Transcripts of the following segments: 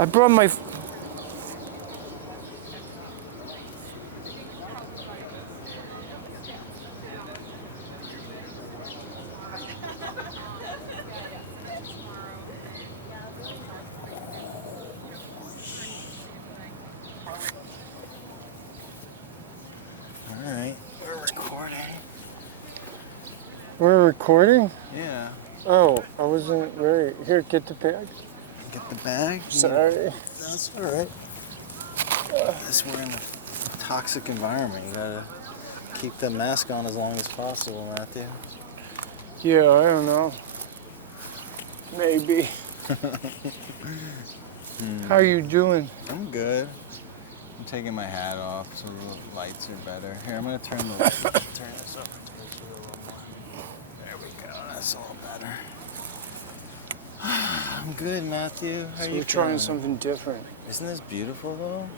I brought my... Alright, we're recording. We're recording? Yeah. Oh, I wasn't very... Here, get the bag. Get the bag? Sorry. That's alright. Guess we're in a toxic environment. You gotta keep the mask on as long as possible, Matthew. Yeah, I don't know. Maybe. How you doing? I'm good. I'm taking my hat off so the lights are better. Here, I'm gonna turn this up. Turn this a little more. There we go. That's a little better. I'm good, Matthew. How So you we're trying feeling? something different. Isn't this beautiful though?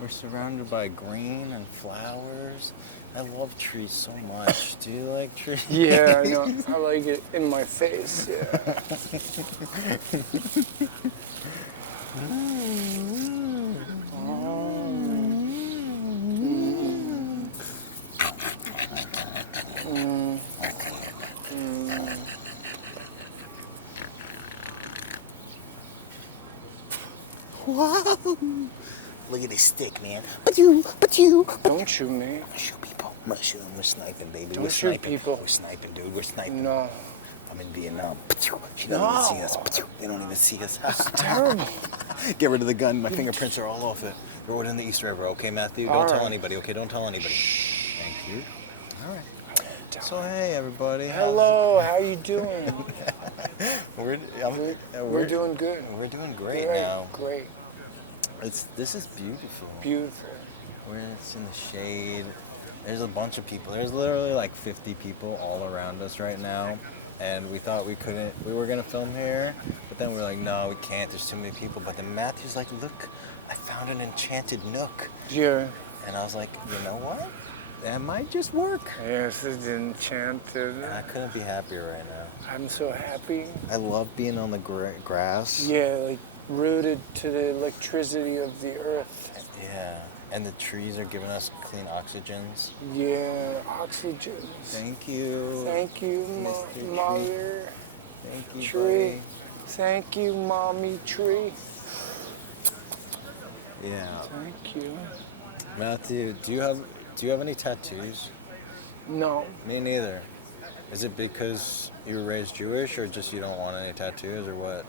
We're surrounded by green and flowers. I love trees so much. Do you like trees? Yeah, I know. I like it in my face, yeah. Wow! Look at this stick, man. But Don't shoot me. shoot people. I'm gonna shoot them. We're sniping, baby. Don't We're shoot sniping. people. We're sniping, dude. We're sniping. No. I'm in Vietnam. She No. don't even see us. They don't even see us. It's terrible. Get rid of the gun. My fingerprints are all off it. Throw it in the East River, okay, Matthew? Don't All tell right. anybody, okay? Don't tell anybody. Thank you. All right. So, hey, everybody. Hello, how you doing? We're doing good. We're doing great Great, now. Great. This is beautiful. Beautiful. It's in the shade. There's a bunch of people. There's literally like 50 people all around us right now. And we thought we were gonna film here, but then we were like, no, we can't, there's too many people. But then Matthew's like, look, I found an enchanted nook. Yeah. And I was like, you know what? That might just work. Yes, it's enchanted. And I couldn't be happier right now. I'm so happy. I love being on the grass. Yeah, like rooted to the electricity of the earth. Yeah. And the trees are giving us clean oxygens. Yeah, oxygen. Thank you. Thank you, Mr. mother Thank you, tree. buddy. Thank you, mommy tree. Yeah. Thank you. Matthew, do you have any tattoos? No, Me neither. Is it because you were raised Jewish, or just you don't want any tattoos, or what?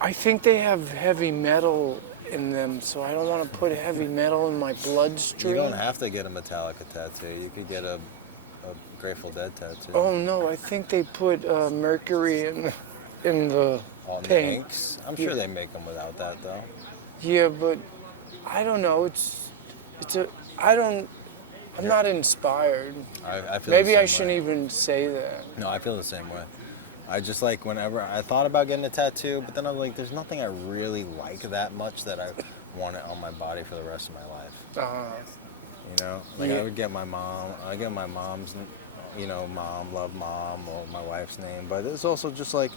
I think they have heavy metal in them, so I don't want to put heavy metal in my bloodstream. You don't have to get a Metallica tattoo. You could get a Grateful Dead tattoo. Oh no, I think they put mercury in the On the paint. inks? I'm sure Yeah. they make them without that, though. Yeah, but I don't know. I'm not inspired. I feel Maybe the I same shouldn't way. even say that. No, I feel the same way. I just like whenever I thought about getting a tattoo, but then I was like, there's nothing I really like that much that I want it on my body for the rest of my life. You know, like Yeah. I get my mom's, mom, love mom, or my wife's name. But it's also just like,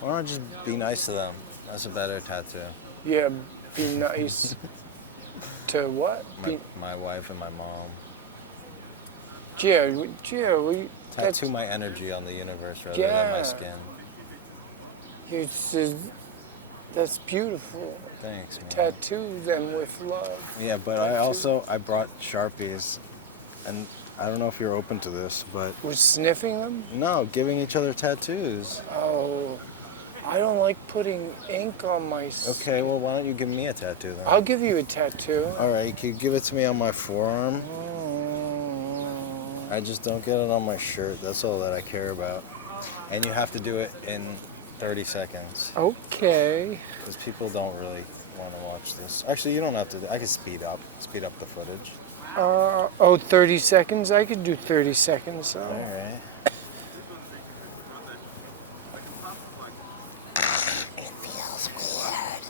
why don't I just be nice to them? That's a better tattoo. Yeah, be nice to what? My wife and my mom. Yeah, that's Tattoo my energy on the universe rather than my Yeah. skin. that's beautiful. Thanks, man. Tattoo them with love. Yeah, but I brought Sharpies, and I don't know if you're open to this, but Was sniffing them? no, giving each other tattoos. Oh, I don't like putting ink on my. Okay, well, why don't you give me a tattoo then? I'll give you a tattoo. All right, can you give it to me on my forearm? I just don't get it on my shirt. That's all that I care about. And you have to do it in 30 seconds. Okay. Because people don't really want to watch this. Actually, you don't have to. I can speed up the footage. 30 seconds? I could do 30 seconds. All right. It feels weird.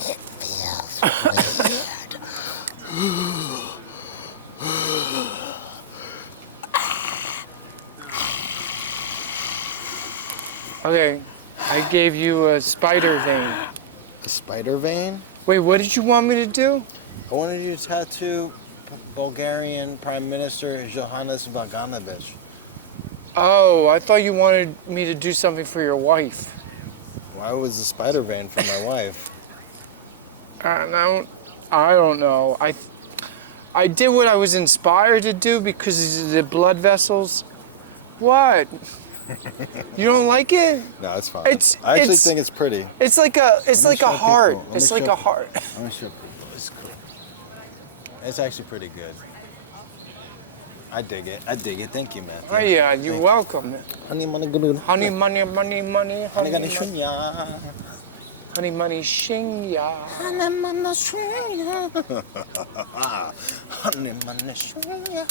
It feels weird. Okay, I gave you a spider vein. A spider vein? Wait, what did you want me to do? I wanted you to tattoo Bulgarian Prime Minister Johannes Vaganovic. Oh, I thought you wanted me to do something for your wife. Why was the spider vein for my wife? I don't know. I did what I was inspired to do because of the blood vessels. What? You don't like it? No, it's fine. It's I actually it's think it's pretty. it's like a heart. Let me It's like show a heart. I'm gonna show people. It's cool. It's actually pretty good. I dig it. I dig it. Thank you, man. Oh yeah, you're welcome. Honey, money, good. Honey, money, money, money, Honey, honey, gonna money, shunya. honey, money, shing ya. Honey, money, shunya. Honey, money, shunya.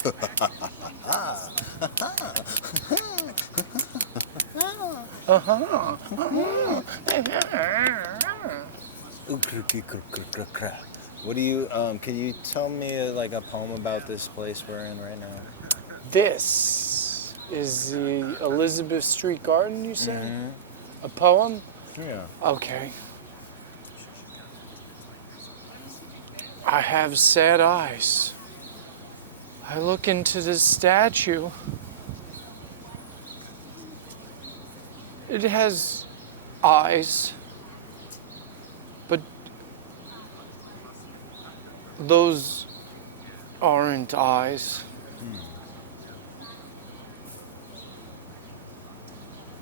What do you, can you tell me like a poem about this place we're in right now? This is the Elizabeth Street Garden, you said? Mm-hmm. A poem? Yeah. Okay. I have sad eyes. I look into this statue. It has eyes, but those aren't eyes.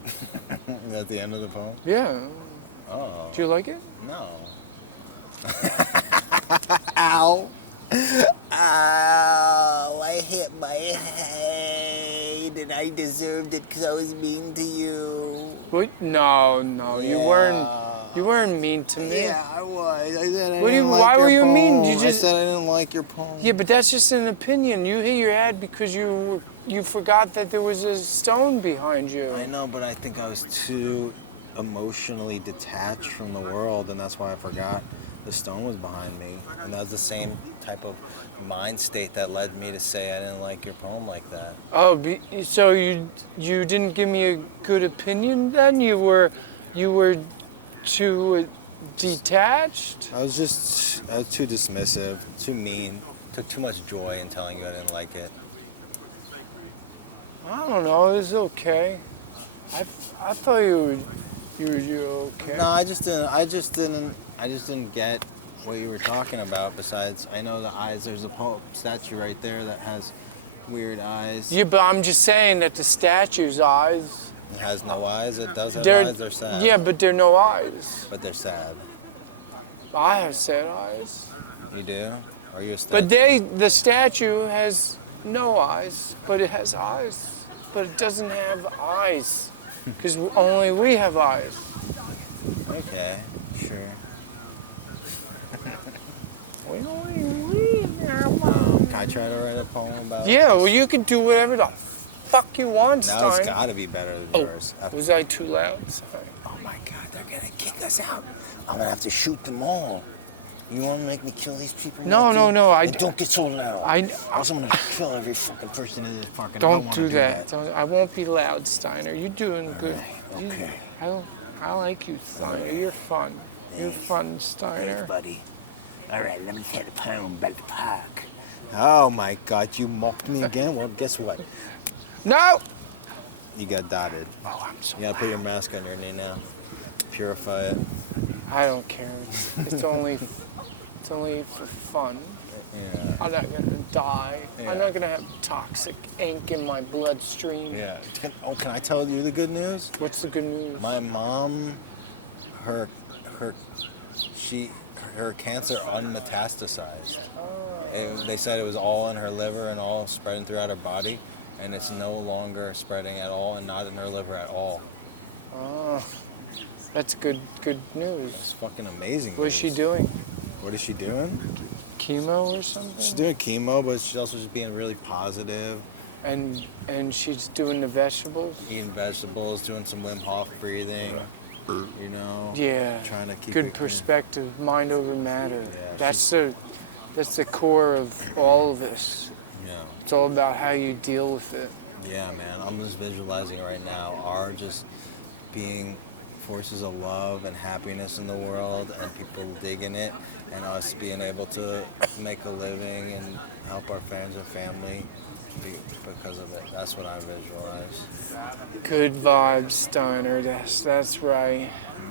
Is that the end of the poem? Yeah. Oh. Do you like it? No. Ow. Ow. I hit my head and I deserved it because I was mean to you. What? No, you weren't. You weren't mean to me. Yeah, I was. I said I What do you- didn't like why your were you poem. mean? You I just- said I didn't like your poem. Yeah, but that's just an opinion. You hit your head because you forgot that there was a stone behind you. I know, but I think I was too emotionally detached from the world, and that's why I forgot the stone was behind me. And that was the same type of mind state that led me to say I didn't like your poem like that. Oh, so you didn't give me a good opinion then? You were too detached? I was too dismissive, too mean, took too much joy in telling you I didn't like it. I don't know. It's okay. I thought you were okay. No, I just didn't get what you were talking about. Besides, I know the eyes. There's a statue right there that has weird eyes. Yeah, but I'm just saying that the statue's eyes. It has no eyes. It does have They're eyes. They're sad. Yeah, but they're no eyes. But they're sad. I have sad eyes. You do? Are you a But statue? the statue has no eyes, but it has eyes. But it doesn't have eyes, because only we have eyes. Okay, sure. Can I try to write a poem about? Yeah, well, you can do whatever the fuck you want, Now it's Stein. got to be better than Oh, yours. was I too loud? Sorry. Oh my God, they're gonna kick us out. I'm gonna have to shoot them all. You want to make me kill these people? No, no, no, I- don't get so loud. I I'm gonna kill every fucking person in this park. And I don't wanna do that. I won't be loud, Steiner. You're doing good. right, okay. I like you, Steiner. You're fun. You're fun, Steiner. buddy. All right, let me tell the poem about the park. Oh my God, you mocked me again. Well, guess what? No! You got dotted. Oh, I'm so You gotta put your mask on your knee now. Purify it. I don't care. It's only for fun. Yeah. I'm not gonna die. Yeah. I'm not gonna have toxic ink in my bloodstream. Yeah. Can I tell you the good news? What's the good news? My mom, her cancer unmetastasized. They said it was all in her liver and all spreading throughout her body, and it's no longer spreading at all and not in her liver at all. Oh, that's good news. It's fucking amazing. What's she news. doing? What is she doing? Chemo or something? She's doing chemo, but she's also just being really positive, And she's doing the vegetables? eating vegetables, doing some Wim Hof breathing, you know. Yeah. Trying to keep Good it- perspective, mind over matter. Yeah, That's the core of all of this. Yeah. It's all about how you deal with it. Yeah, man. I'm just visualizing right now our just being forces of love and happiness in the world, and people digging it, and us being able to make a living and help our friends and family because of it. That's what I visualize. Good vibes, Steiner. That's right.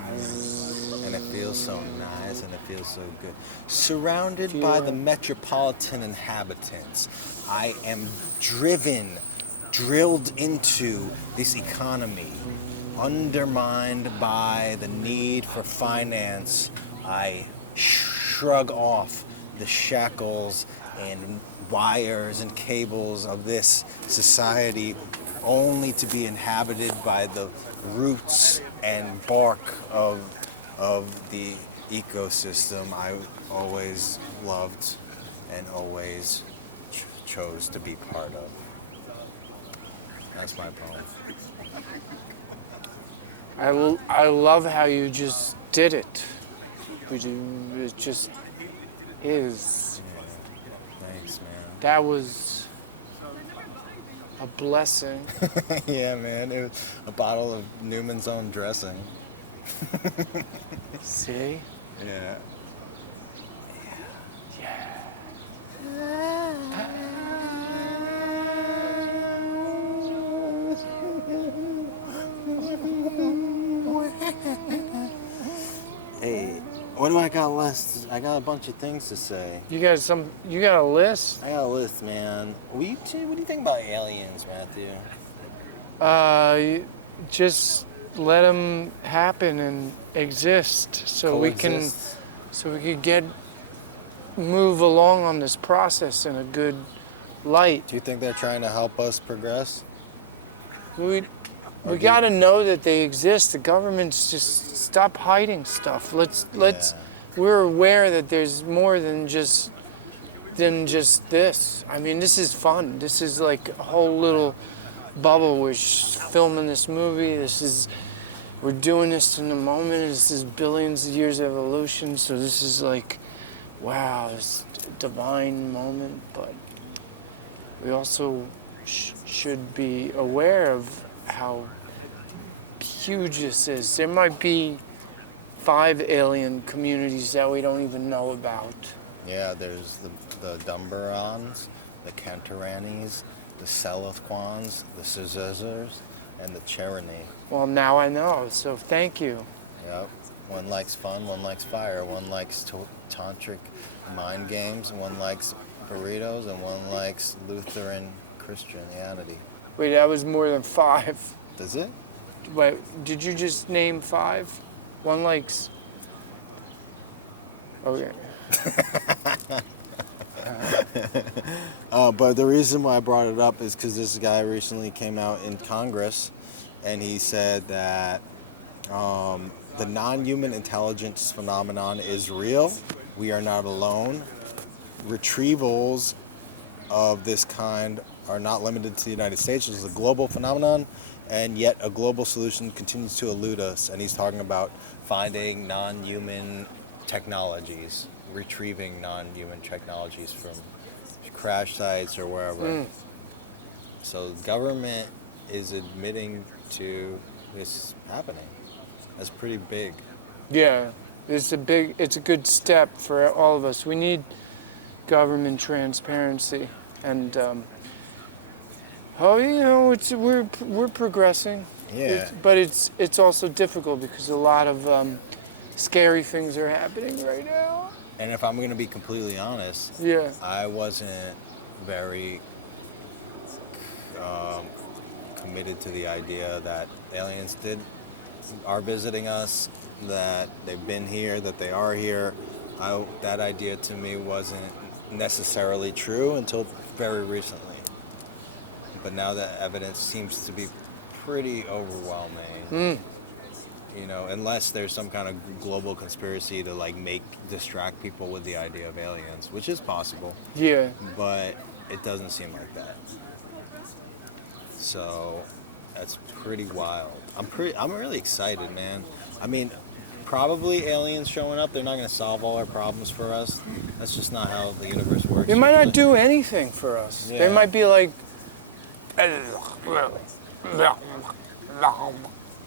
And it feels so nice and it feels so good. Surrounded by the metropolitan inhabitants, I am drilled into this economy, undermined by the need for finance. I shrug off the shackles and wires and cables of this society, only to be inhabited by the roots and bark of the ecosystem I always loved and always chose to be part of. That's my poem. I love how you just did it. It just is. Yeah. Thanks, man. That was a blessing. Yeah, man. It was a bottle of Newman's Own dressing. See? Yeah. Hey, what do I got left? I got a bunch of things to say. You got a list? I got a list, man. What do you think about aliens, Matthew? Just let them happen and exist, so we can move along on this process in a good light. Do you think they're trying to help us progress? We got to know that they exist. The government's just stop hiding stuff. Let's. We're aware that there's more than just this. I mean, this is fun. This is like a whole little bubble. We're filming this movie. We're doing this in the moment. This is billions of years of evolution. So this is like, wow, this divine moment. But we also should be aware of how huge this is. There might be 5 alien communities that we don't even know about. Yeah, there's the Dumbarons, the Cantoranis, the Selethquans, the Sizezers, and the Cherani. Well, now I know, so thank you. Yep. One likes fun, one likes fire, one likes tantric mind games, one likes burritos, and one likes Lutheran Christianity. Wait, that was more than 5. Does it? Wait, did you just name 5? One likes... Okay. But the reason why I brought it up is because this guy recently came out in Congress and he said that the non-human intelligence phenomenon is real. We are not alone. Retrievals of this kind are not limited to the United States. It's a global phenomenon, and yet a global solution continues to elude us. And he's talking about finding non-human technologies, retrieving non-human technologies from crash sites or wherever. So the government is admitting to this happening. That's pretty big. Yeah, it's a good step for all of us. We need government transparency, and we're progressing. Yeah. But it's also difficult because a lot of scary things are happening right now. And if I'm going to be completely honest, Yeah. I wasn't very committed to the idea that aliens are visiting us, that they've been here, that they are here. That idea to me wasn't necessarily true until very recently. But now the evidence seems to be pretty overwhelming. You know, unless there's some kind of global conspiracy to distract people with the idea of aliens, which is possible. Yeah. But it doesn't seem like that. So that's pretty wild. I'm really excited, man. I mean, probably aliens showing up, they're not going to solve all our problems for us. That's just not how the universe works. They might not do anything for us. Yeah. They might be like,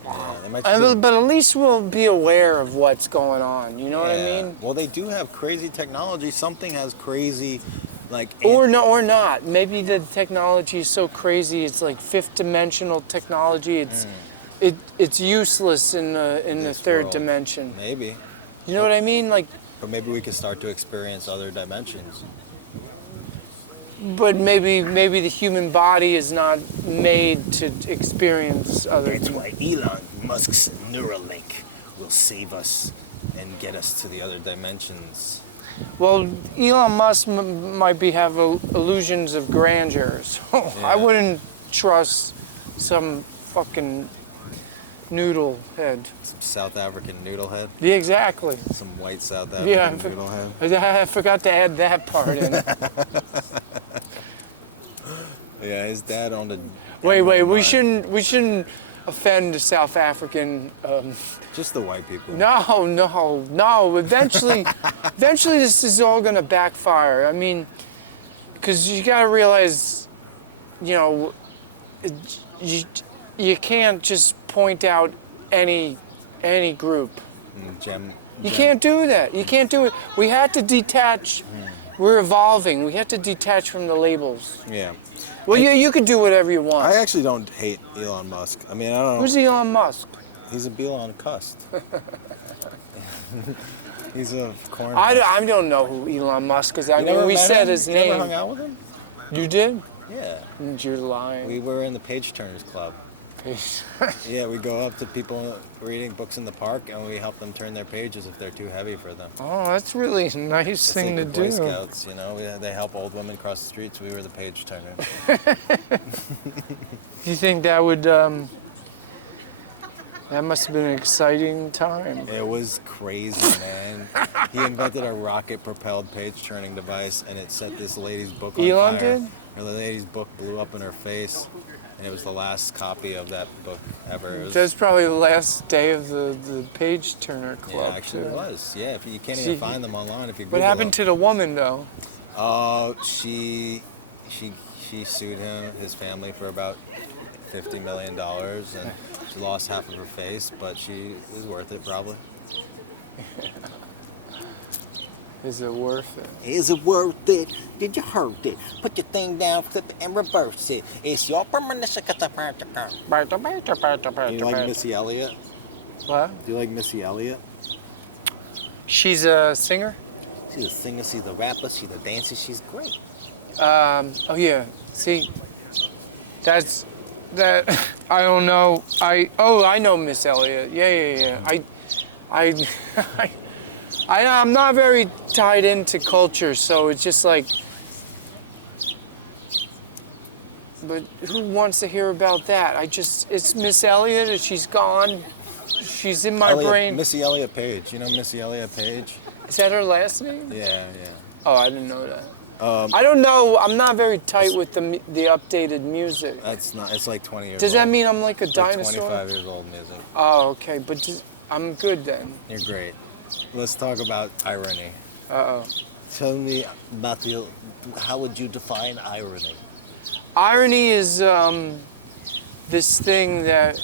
Yeah, they might just But at least we'll be aware of what's going on. You know what I mean? Well, they do have crazy technology. Something has crazy, like. Or no, or not. Maybe the technology is so crazy. It's like fifth dimensional technology. It's useless in the third world. dimension. Maybe. You know what I mean? Like, But maybe we can start to experience other dimensions. but maybe the human body is not made to experience other. That's why Elon Musk's Neuralink will save us and get us to the other dimensions. Well, Elon Musk might have illusions of grandeur. So I wouldn't trust some fucking noodle head. Some South African noodle head. Yeah, exactly. Some white South African noodle head. I forgot to add that part in. Yeah, his dad owned a. Wait, we shouldn't offend the South African. Just the white people. No. Eventually, this is all gonna backfire. I mean, because you gotta realize, you know, you can't just point out any group. You can't do that. You can't do it. We had to detach. We're evolving. We have to detach from the labels. Yeah. Well, you can do whatever you want. I actually don't hate Elon Musk. I mean, I don't know. Who's Elon Musk? He's a Elon Cust. He's a corn. I don't know who Elon Musk is. I mean, we said his name. You ever hung out with him? You did? Yeah. You're lying. We were in the Page Turners Club. Yeah, we go up to people reading books in the park and we help them turn their pages if they're too heavy for them. Oh, that's really a nice It's thing like to the Boy do. Scouts, you know, they help old women cross the streets. We were the page turners. Do you think that would, that must have been an exciting time? It was crazy, man. He invented a rocket-propelled page-turning device, and it set this lady's book on Elon fire. did? The lady's book blew up in her face, and it was the last copy of that book ever. That's probably the last day of the Page Turner Club. Yeah, actually too. it was. Yeah, if you can't even find them online if you What Google happened to the woman, though? she sued his family for about $50 million, and she lost half of her face, but she was worth it probably. Is it worth it? Is it worth it? Did you hurt it? Put your thing down, flip it, and reverse it. It's your premonition. Do you like Missy Elliott? What? Do you like Missy Elliott? She's a singer? She's a singer, she's a rapper, she's a dancer, she's great. Oh yeah. See, that. I don't know. I know Miss Elliott. Yeah. I'm not very tied into culture, so it's just like. But who wants to hear about that? It's Miss Elliott, and she's gone. She's in my brain. Missy Elliott Page. You know Missy Elliott Page? Is that her last name? Yeah. Oh, I didn't know that. I don't know. I'm not very tight with the updated music. That's not. It's like 20 years old. Does that mean I'm like a It's dinosaur? like 25 years old music. Oh, okay. But I'm good then. You're great. Let's talk about irony. Uh-oh. Tell me about how would you define irony? Irony is this thing that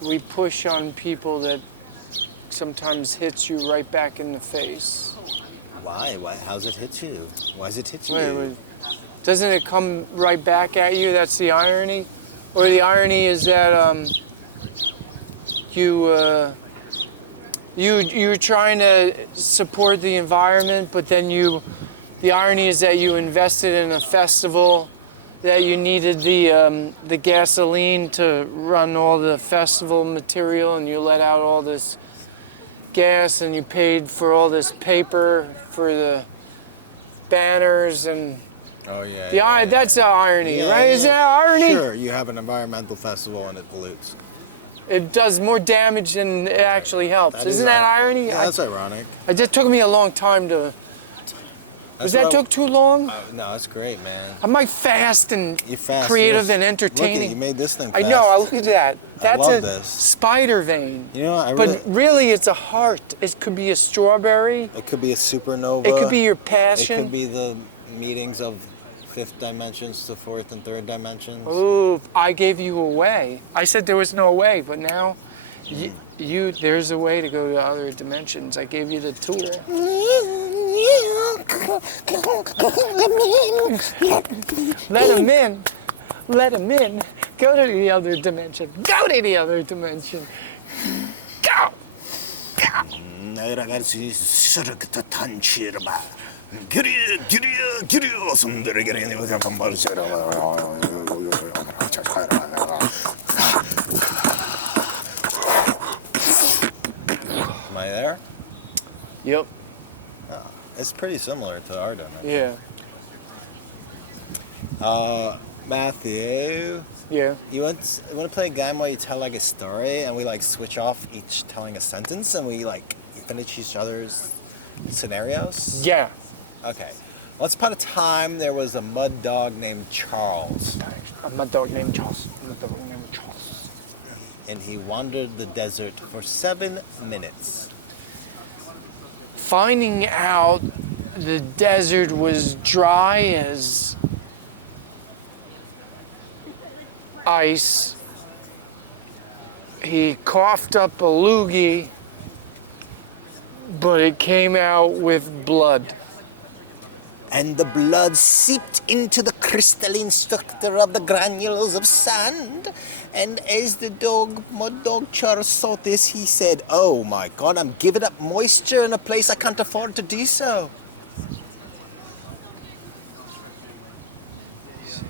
we push on people that sometimes hits you right back in the face. Why? How's it hit you? Why does it hit you? Wait. Doesn't it come right back at you? That's the irony? Or the irony is that you're trying to support the environment, but then the irony is that you invested in a festival, that you needed the gasoline to run all the festival material, and you let out all this gas, and you paid for all this paper for the banners and. Oh yeah. That's the irony, Yeah, right? yeah. Is that irony? Sure. You have an environmental festival and it pollutes. It does more damage than it actually helps. That Isn't that irony? Yeah, that's ironic. It just took me a long time to. Took too long? No, that's great, man. I'm like fast and You're fast. creative Yes. and entertaining. Look at, you made this thing I fast. know. Look at that. That's love a this. spider vein. You know, But really, it's a heart. It could be a strawberry. It could be a supernova. It could be your It passion. could be the meetings of fifth dimensions to fourth and third dimensions. Ooh, I gave you a way. I said there was no way, but now there's a way to go to other dimensions. I gave you the tool. Let him in. Let him in. Go to the other dimension. Go to the other dimension. Go. ragazzi sarıkta tançırma. Giriyor. Am I there? Yep. It's pretty similar to our dimension. Yeah. Matthew, Yeah. you want to play a game where you tell like a story and we like switch off each telling a sentence and we like finish each other's scenarios? Yeah. Okay. Once upon a time, there was a mud dog named Charles, I'm a dog named Charles. and he wandered the desert for 7 minutes. Finding out the desert was dry as ice, he coughed up a loogie, but it came out with blood. And the blood seeped into the crystalline structure of the granules of sand. And as the mud dog Charles saw this, he said, "Oh my God, I'm giving up moisture in a place I can't afford to do so."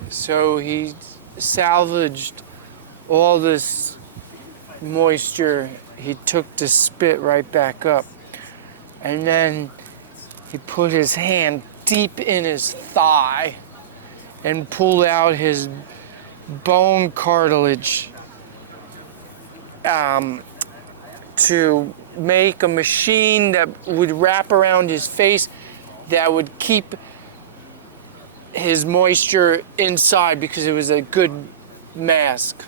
So he salvaged all this moisture he took to spit right back up. And then he put his hand deep in his thigh and pulled out his bone cartilage to make a machine that would wrap around his face that would keep his moisture inside because it was a good mask.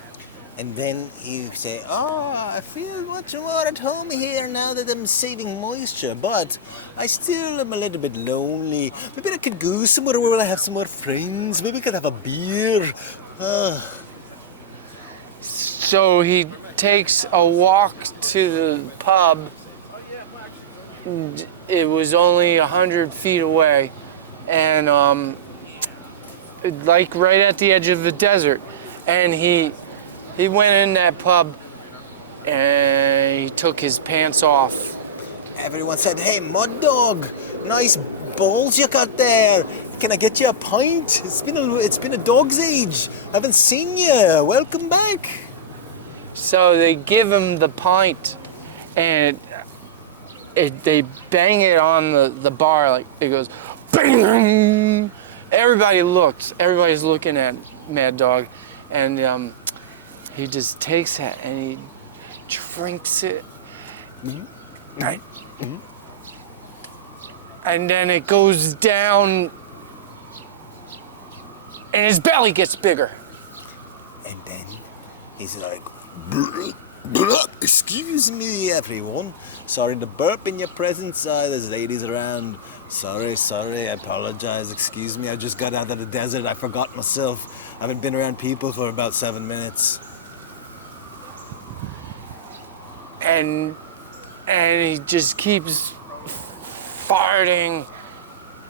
And then you say, "Oh, I feel much more at home here now that I'm saving moisture, but I still am a little bit lonely. Maybe I could go somewhere where I have some more friends. Maybe I could have a beer." So he takes a walk to the pub. It was only 100 feet away, and like right at the edge of the desert. And he went in that pub and he took his pants off. Everyone said, "Hey, mud dog, nice balls you got there. Can I get you a pint? It's been a dog's age. I haven't seen you. Welcome back." So they give him the pint and they bang it on the bar, like it goes bang. Everybody's looking at Mad Dog, and he just takes it and he drinks it. Right? And then it goes down and his belly gets bigger. And then he's like, "Excuse me, everyone. Sorry to burp in your presence. There's ladies around. Sorry, I apologize. Excuse me, I just got out of the desert. I forgot myself. I haven't been around people for about 7 minutes." And he just keeps farting,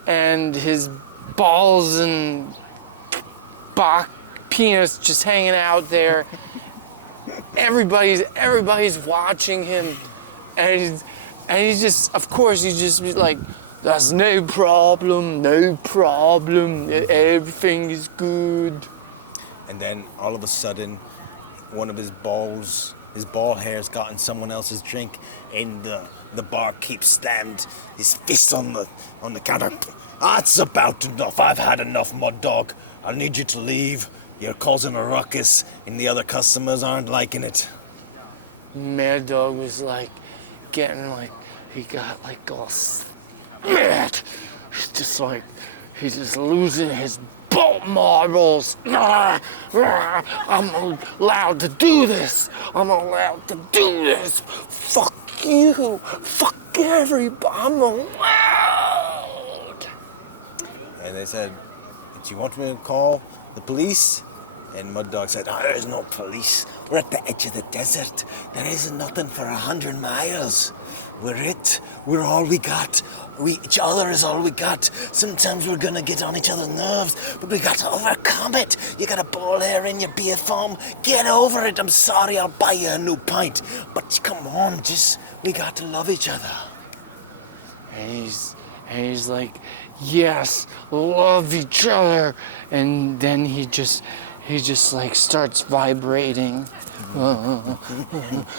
and his balls and penis just hanging out there. Everybody's watching him, and he's just, of course, he's just like, "That's no problem, everything is good." And then all of a sudden, one of his ball hairs got in someone else's drink, And the barkeep slammed his fist on the counter. "That's about enough. I've had enough, mud dog. I need you to leave. You're causing a ruckus, and the other customers aren't liking it." Mad Dog was like getting like, he got like all mad. He's just like, he's just losing his bolt marbles. I'm allowed to do this. Fuck you. Fuck everybody. I'm allowed. and they said, Do you want me to call the police? And Mud Dog said, oh, there is no police. We're at the edge of the desert. There is nothing for 100 miles. We're it. We're all we got. Each other is all we got. Sometimes we're gonna get on each other's nerves, but we got to overcome it. You got a ball hair in your beer foam. Get over it. I'm sorry, I'll buy you a new pint. But come on, we got to love each other. And he's like, yes, love each other. And then he just like starts vibrating.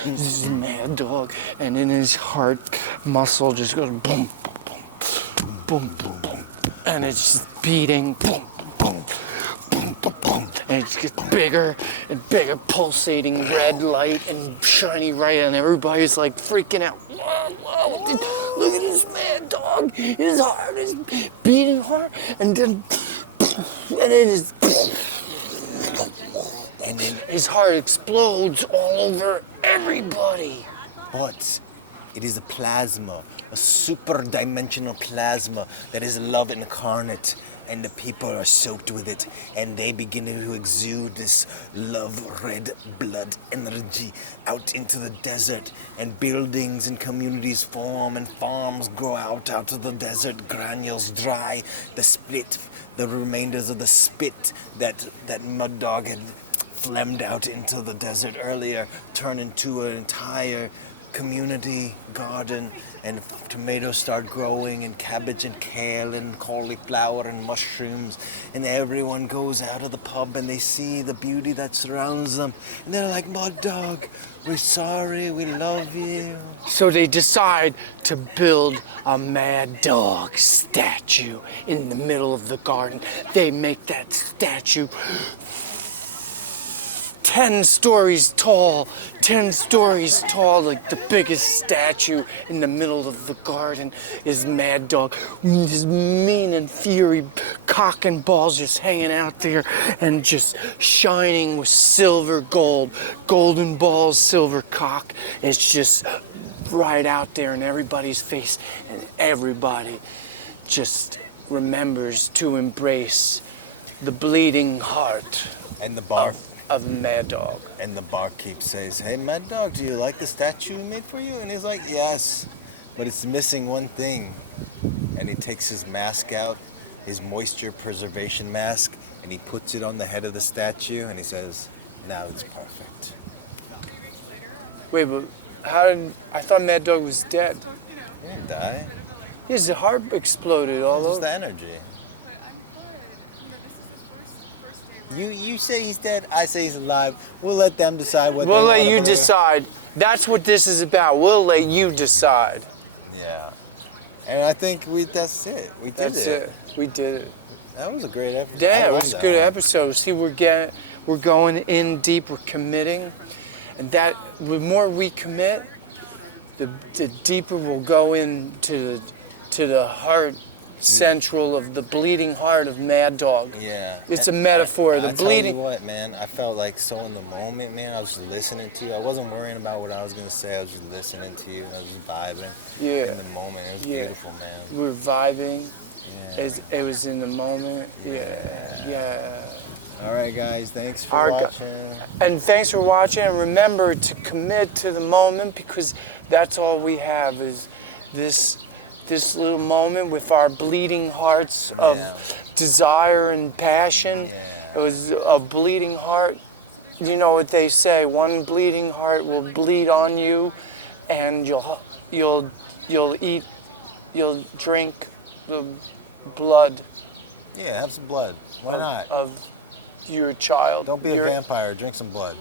This is Mad Dog. And in his heart muscle just goes boom, boom, boom, boom, boom. And it's just beating, boom, boom, boom, boom, boom. And it gets bigger and bigger, pulsating red light and shiny light, and everybody's like freaking out. Whoa, whoa, look at this Mad Dog. His heart is beating hard, and then his heart explodes all over everybody. But it is a plasma, a super dimensional plasma that is love incarnate. And the people are soaked with it, and they begin to exude this love red blood energy out into the desert, and buildings and communities form, and farms grow out of the desert, granules dry, the remainders of the spit that Mud Dog had phlegmed out into the desert earlier turn into an entire community garden, and tomatoes start growing, and cabbage and kale and cauliflower and mushrooms, and everyone goes out of the pub and they see the beauty that surrounds them, and they're like, Mud Dog, we're sorry, we love you. So they decide to build a Mad Dog statue in the middle of the garden. They make that statue 10 stories tall, like the biggest statue in the middle of the garden is Mad Dog. His mean and fury cock and balls just hanging out there and just shining with silver gold. Golden balls, silver cock. It's just right out there in everybody's face, and everybody just remembers to embrace the bleeding heart And the bar. of Mad Dog. And the barkeep says, hey, Mad Dog, do you like the statue we made for you? And he's like, yes, but it's missing one thing. And he takes his mask out, his moisture preservation mask, and he puts it on the head of the statue, and he says, now it's perfect. Wait, but I thought Mad Dog was dead. He didn't die. His heart exploded all This is over. the energy. You say he's dead, I say he's alive. We'll let them decide what We'll they let wanna you believe. decide. That's what this is about. We'll let you decide. Yeah. And I think that's it. We did That's it. We did it. That was a great episode. Damn, I it love was a that good one. episode. See, we're going in deep. We're committing, and that the more we commit, the deeper we'll go into the heart central of the bleeding heart of Mad Dog. Yeah. It's a metaphor. The I bleeding. tell you what, man, I felt like so in the moment, man. I was just listening to you. I wasn't worrying about what I was gonna say. I was just listening to you. I was just vibing. Yeah. In the moment, it was Yeah. beautiful, man. We were vibing. Yeah. It was in the moment. Yeah. All right, guys. Thanks for Our gu- watching. And thanks for watching. And remember to commit to the moment, because that's all we have is this little moment with our bleeding hearts of Yeah. desire and passion. Yeah. It was a bleeding heart. You know what they say, one bleeding heart will bleed on you, and you'll drink the blood Yeah, have some blood. Why not? of your child. Don't be a Your- vampire. Drink some blood.